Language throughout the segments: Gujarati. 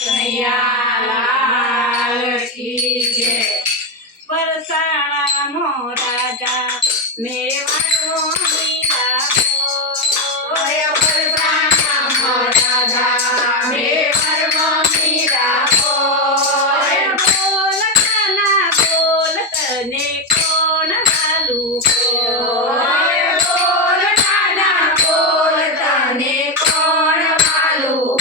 કનૈયાલાલ કી જય। વરસાણાનો રાજા મેવાડનો મીરાપો, વરસાણાનો રાજા મેવાડનો મીરાપો। બોલ કાના બોલ તને કોણ વાલું બોલ કાના બોલ તને કોણ વાલું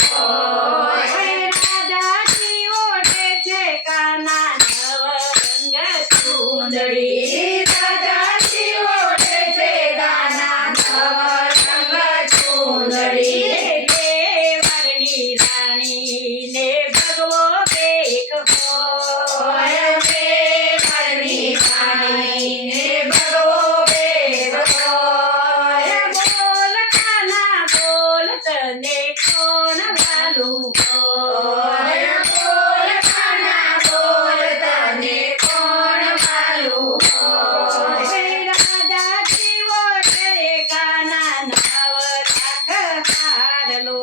દાદાજી ઓઢે છે કાના નવરંગ ચૂંદડી, દાદાજી ઓઢે છે કાના નવરંગ ચૂંદડી। મેવાડની રાણીને ભગવો બેક હોય, મેવાડની રાણીને ભગવો બેગ હોય। બોલ કાના બોલ તને કોણ વાલું હોય, બોલ કાના બોલ તને કોણ વાલું હોય। દાદાજી ઓઢે કાના નવલાખ હારલો,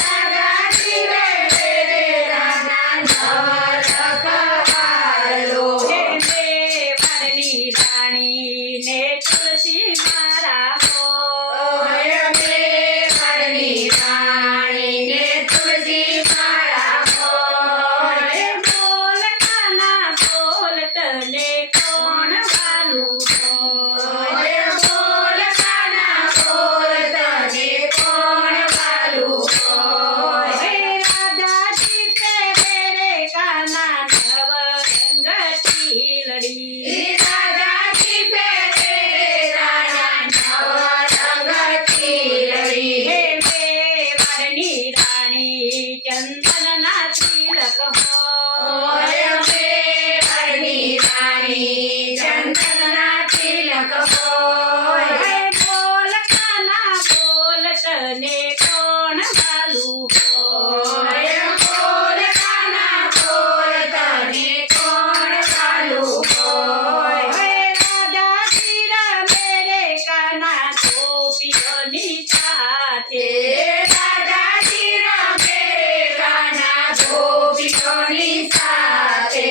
દાદાજી વેડે રાના નવલખ હારલો। મેવાડની રાણીને તુલસી મારા હોય, મેવાડની રાણીને તુલસી માળા હોય। બોલ કાના બોલ તને કોણ વાલું હોય, બોલ કાના બોલ તને કોણ વાલું હોય। દાદાજી પહેરે રે કાના નવરંગ ચીલડી, દાદાજી પહેરે રાના નવરંગ ચીલડી। મેવાડની રાણી ચંદનના તિલક હોય, મેવાડની રાણી ચંદનના તિલક હોય। બોલ કાના બોલ તને કોણ વાલું હોય, બોલ કાના બોલ તને કોણ વાલું હોય। દાદાજી રમે રે કાના ગોપીઓની સાથે, દાદાજી રમે કાના ગોપીઓની સાથે।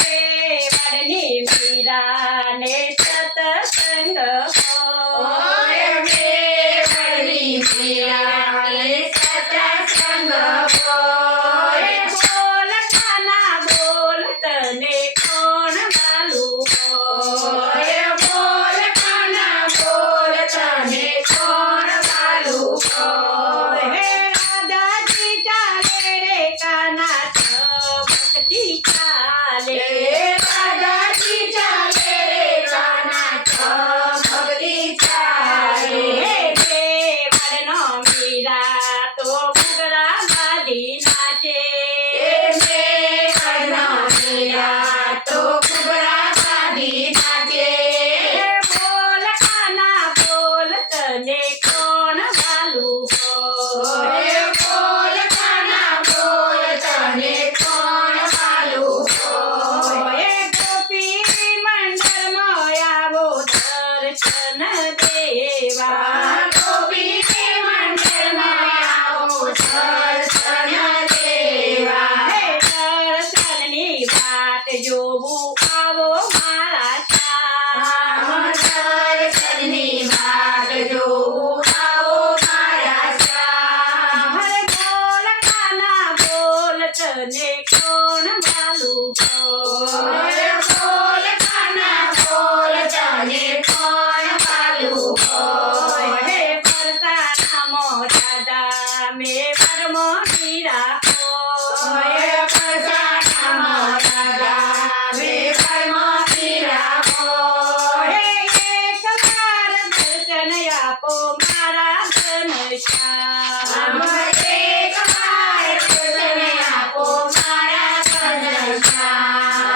મેવાડની મીરાને સતસંગ હોય, મેવાડની મીરાને સત્સંગ હોય। બોલ કાના બોલ તને કોણ વાલું હોય, બોલ કાના બોલ તને કોણ વાલું હોય। દાદાજી ચાલે રે કાના ચમકતી ચાલે, દાદાજી ચાલે રે કાના ચમકતી ચાલે। મેવાડનો મીરા તો ઘૂઘરા બાંધી નાચે, મેવાડનો મીરા તો ઘૂઘરા બાંધી નાચે। બોલ કાના બોલ તને કોણ વાલું હોય, બોલ કાના બોલ તને કોણ વાલું હોય। ગોપી મંડળમાં આવો દર્શન દેવા, ગોપી મંડળમાં આવો દર્શન દેવા। દર્શનની વાટ જોવું આવો મારા શ્યામ, દર્શનની વાટ જોવું આવો મારા શ્યામ। બોલ કાના બોલ તને કોણ વાલું હોય, બોલ કાના બોલ તને કોણ વાલું હોય। પરસાનામાં દાદા મેવાડનો મીરાપો, પરસાણામાં રાજા મેવાડનો મીરાપો। એકવાર દર્શન આપો મારા ઘનશ્યામ, એક વાર દર્શન આપો મારા ઘનશ્યામ।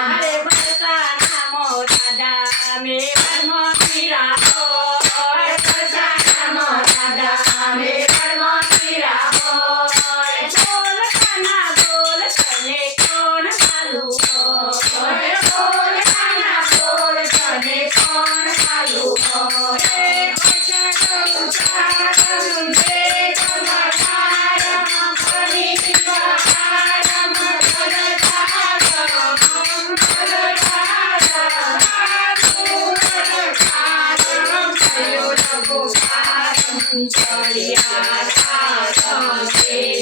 માતા સંગે